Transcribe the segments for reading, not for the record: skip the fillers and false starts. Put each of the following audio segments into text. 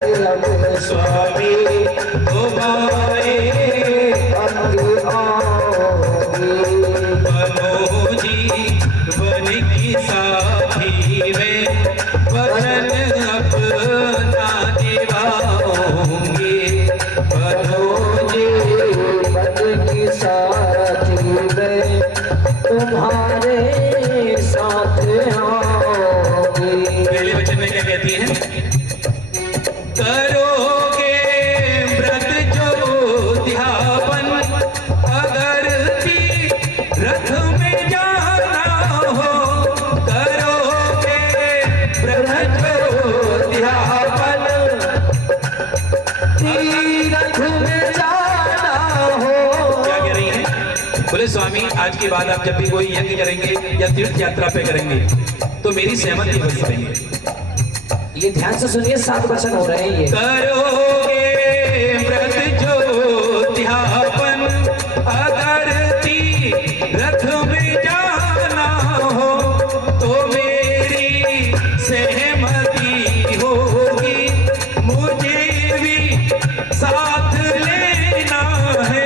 स्वामी तुम्हारे अंग आओगे, बनोजी बन की साथी में वचन अपना निभाओगे, बनोजी बन की साथी में तुम्हारे साथ आओगे। पहले वचन में क्या कहती है? करोगे व्रत जो ध्यापन, अगर तीरथ में जाना हो, करोगे व्रत जो ध्यापन, तीरथ में जाना हो। क्या कह रही है? बोले स्वामी आज के बाद आप जब भी कोई यज्ञ करेंगे या तीर्थ यात्रा पे करेंगे तो मेरी सहमति बनी रही है। ये ध्यान से सुनिए, 7 वचन हो रहे हैं ये। करोगे व्रत जो ध्यापन, अगर तीरथ में जाना हो तो मेरी सहमति होगी, मुझे भी साथ लेना है।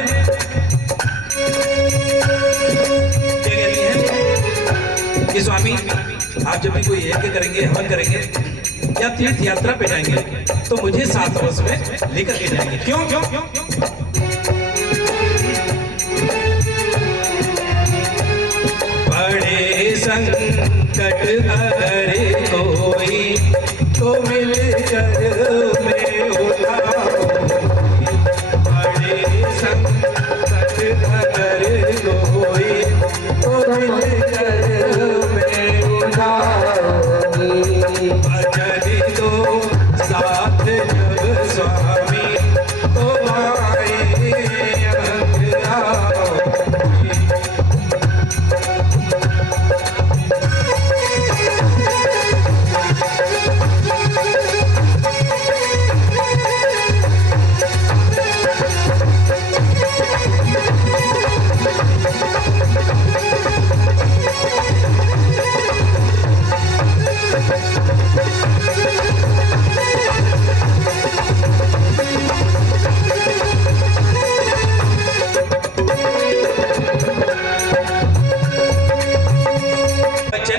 क्या कहती है कि स्वामी आप जब भी कोई यज्ञ करेंगे, हवन करेंगे या तीर्थ यात्रा पे जाएंगे तो मुझे साथ अवश्य में लेकर के जाएंगे। क्यों? बड़े संकट अगर कोई तो मिलकर मैं उठाऊंगी, बड़े संकट अगर कोई तो मिलकर मैं उठाऊंगी, साथ जब स्वामी तुम्हारे अंग आओगे।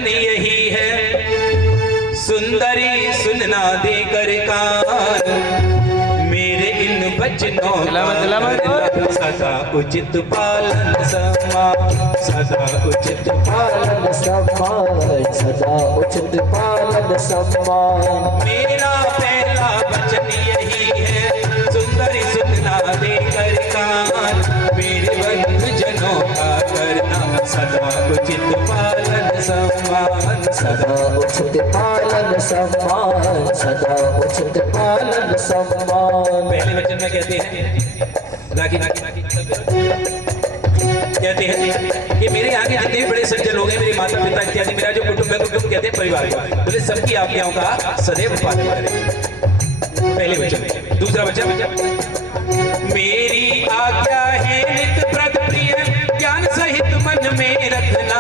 यही है सुंदरी सुनना देकर कान, मेरे इन वचनों सदा उचित पालन सम्मान, सदा उचित पालन सम्मान, सदा उचित पालन सम्मान। मेरा पहला वचन यही है, सुंदरी सुनना देकर कान, मेरे बंधुजनों का करना सदा उचित पालन सम्मान, सदा उचित पालन सम्मान, सदा उचित पालन सम्मान। पहले वचन में कहते हैं कहते हैं कि मेरे यहाँ के जितने भी बड़े सज्जन लोग हैं, मेरे माता पिता इत्यादि, मेरा जो कुटुंब है, कुटुंब कहते हैं परिवार, बोले सबकी आज्ञाओं का सदैव पालन करें। पहले वचन। दूसरा वचन, मेरी आज्ञा है नित प्रत प्रिय, ज्ञान सहित मन में रखना,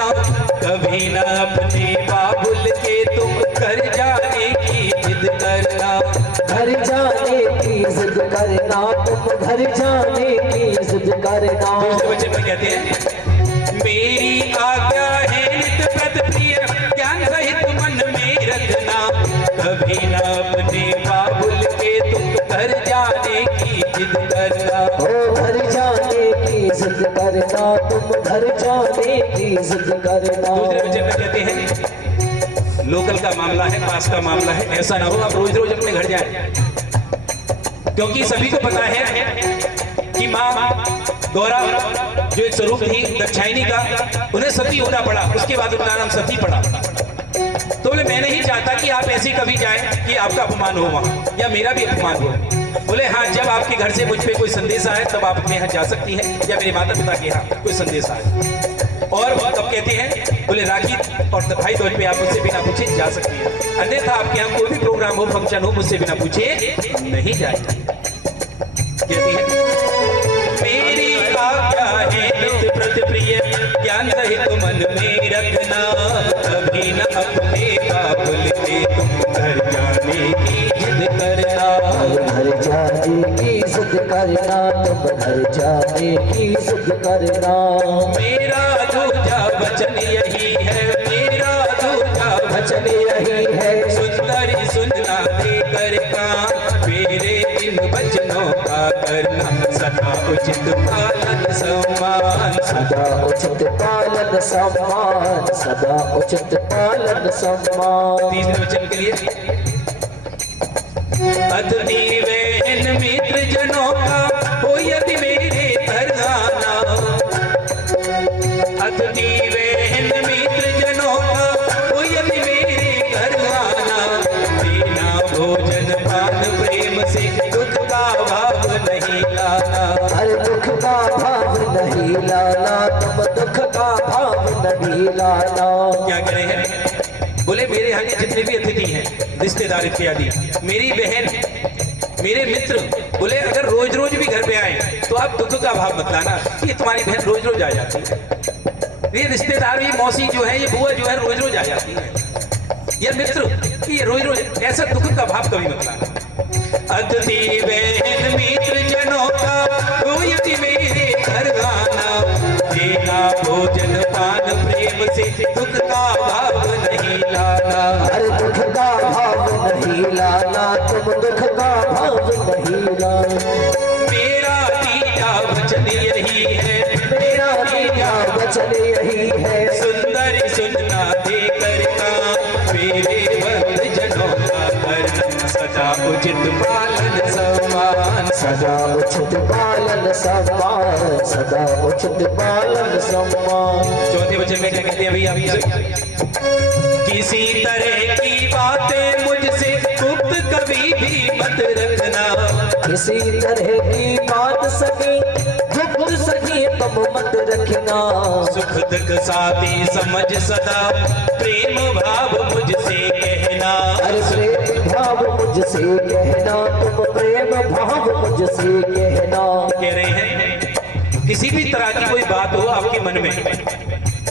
कभी न अपने बाबुल के तुम घर जाने की जिद करना, घर जाने की जिद करना, तुम घर जाने की जिद करना। दूसरे वचन में कहते हैं, मेरी आज्ञा है नित प्रत प्रिय, ज्ञान सहित मन में रखना, कभी न अपने बाबुल के तुम घर जाने की जिद करना, ओ घर जाने की जिद करना, तुम घर जाने की जिद करना। दूसरे वचन में कहते हैं, लोकल का मामला है, पास का मामला है, ऐसा ना हो आप रोज रोज अपने घर जाएं, क्योंकि सभी को पता है कि माँ गौरा जो एक स्वरूप थी दक्षायनी का, उन्हें सती होना पड़ा, उसके बाद उनका नाम सती पड़ा। तो बोले मैं नहीं चाहता कि आप ऐसे कभी जाएं कि आपका अपमान हो वहां या मेरा भी अपमान हो। बोले हाँ, जब आपके घर से मुझ पे कोई संदेश आए तब आप अपने यहाँ जा सकती है, या मेरे माता पिता के यहाँ कोई संदेश आए। और तब कहते हैं, बोले राखी और भाई दूज पे आप मुझसे बिना पूछे जा सकती है, अन्यथा आपके यहाँ कोई भी प्रोग्राम हो, फंक्शन हो, मुझसे बिना पूछे नहीं जाएगी। कहती है, मेरी आज्ञा है नित प्रत प्रिय, ज्ञान सहित मन में रखना, कभी न अपने बाबुल के तुम घर जाने की जिद करना, जाने की जिद करना, तुम घर जाने की जिद करना। मेरा दूजा वचन यही है, मेरा दूजा वचन यही है, सुंदरी सुनना देकर कान, मेरे इन वचनों का करना सदा उचित पालन सम्मान। सदा उचित पालन सम्मान, सदा उचित पालन सम्मान। तीसरे वचन के लिए अतिथि बहन मित्र जनों का हो यदि मेरे घर आना, अतिथि बहन मित्र जनों का हो यदि मेरे घर आना, बिना भोजन पान प्रेम से दुख का भाव नहीं लाना। हर दुख का भाव नहीं लाना, तुम दुख का भाव नहीं लाना। क्या करें हैं? बोले मेरे यहाँ के जितने भी अतिथि हैं, रिश्तेदार इत्यादि, मेरी बहन, मेरे मित्र, बोले अगर रोज रोज भी घर पे आए तो आप दुख का भाव मत लाना कि तुम्हारी बहन रोज रोज आ जाती है, ये रिश्तेदार, ये मौसी जो है, ये बुआ जो है रोज रोज आ जाती है, ये मित्र कि ये रोज रोज, ऐसा दुख का भाव कभी मत लाना। अतिथि बहन मित्र जनों का हो यदि मेरे घर आना, देना भोजन पान प्रेम से दुख का भाव नहीं लाना। हर दुख का भाव नहीं लाना, तुम दुख का भाव नहीं लाना। मेरा तीजा वचन यही है, मेरा तीजा वचन यही है, सुंदरी सुनना देकर कान, मेरे बंद जनों का करना सदा उचित पालन सम्मान। सदा उचित पालन सम्मान, सदा उचित पालन सम्मान। चौथे वचन में क्या कहते हैं भैया? किसी तरह की बातें मुझसे गुप्त कभी भी मत रखना, किसी तरह की बात सकी गुप्त सकी तुम मत रखना। सुख दुख साथी समझ सदा प्रेम भाव मुझसे कहना। हर प्रेम भाव मुझसे कहना, तुम प्रेम भाव मुझसे कहना। कह रहे हैं किसी भी तरह की कोई बात हो आपके मन में,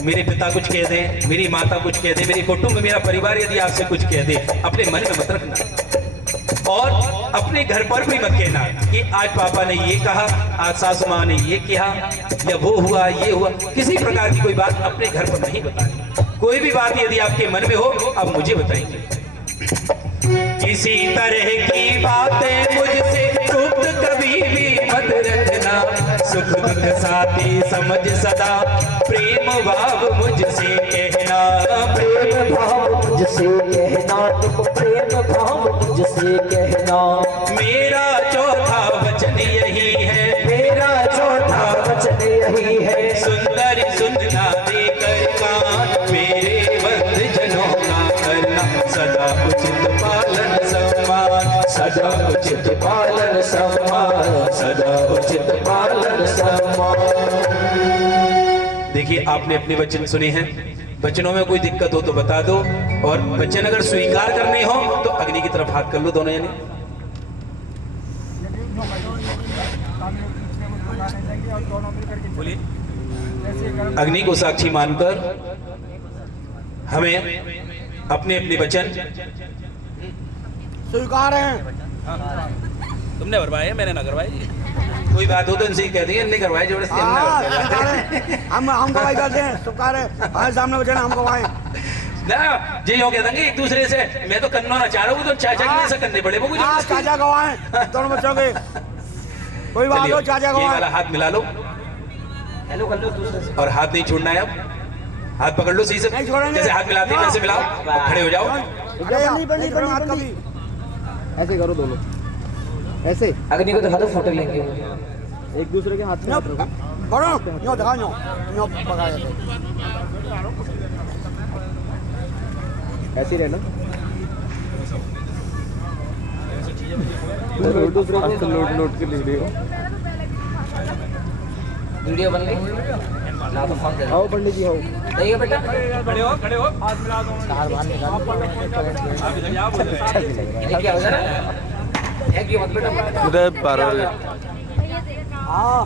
मेरे पिता कुछ कह दे, मेरी माता कुछ कह दे, मेरी कुटुंब, मेरा परिवार यदि आपसे कुछ कह दे, अपने मन में मत रखना और अपने घर पर भी मत कहना कि आज पापा ने ये कहा, आज सासू माँ ने ये कहा, या वो हुआ ये हुआ। किसी प्रकार की कोई बात अपने घर पर नहीं बतानी। कोई भी बात यदि आपके मन में हो आप मुझे बताएंगे। किसी तरह की बातें मुझसे गुप्त कभी भी मत रखना, सुख दुख साथी समझ सदा प्रेम भाव मुझसे कहना। प्रेम भाव मुझसे कहना, तुम प्रेम भाव मुझसे कहना। मेरा चौथा वचन यही है, मेरा चौथा वचन यही है, सुंदरी सुनना देकर कान, मेरे बंद जनों का करना सदा उचित पालन सम्मान। सदा उचित पालन सम्मान, सदा उचित पालन सम्मान। देखिए आपने अपने वचन सुने हैं, वचनों में कोई दिक्कत हो तो बता दो, और वचन अगर स्वीकार करने हो तो अग्नि की तरफ हाथ कर लो दोनों जने। बोलिए। अग्नि को साक्षी मानकर हमें अपने अपने वचन स्वीकार हैं। तुमने भरवाए, मैंने ना करवाए। कोई बात हो तो इनसे ही कह देंगे, इनने करवाए जबरदस्ती, हमने हम गवाही करते हैं, स्वीकार है, हमारे सामने वचन हम गवाएं ना जी। यूँ कह देंगे एक दूसरे से, मैं तो करना ना चाह रहा हूँ तो चाचा की वजह से करने पड़े वो कुछ। चाचा गवाएं दोनों बच्चों के, कोई बात हो चाचा ये गवाएं। वाला हाथ मिला लो, हेलो कर लो दूसरे से। और हाथ नहीं छोड़ना है अब, हाथ पकड़ लो सही से, नहीं छोड़ेंगे। जैसे हाथ मिलाते हैं वैसे मिलाओ, खड़े हो जाओ। नहीं छोड़ेंगे हाथ कभी। ऐसे करो दोनों, ऐसे अग्नि को दिखा दो, फोटो लेंगे। एक दूसरे के हाथ में हाथ रखो। बड़ो नो दिखा नो पकाया थे। ऐसे ही रहना। दूसरे को नोट के ले रहे हो। वीडियो बन गई ना, तो फोन दे दो। आओ पंडित जी आओ। देखिए बेटा, खड़े हो, खड़े हो। हाथ मिला दो। बाहर निकाल। आप इधर जाओ, उधर जाओ। ये क्या हो रहा है? एक ही मत बेटा। उधर 12 हाँ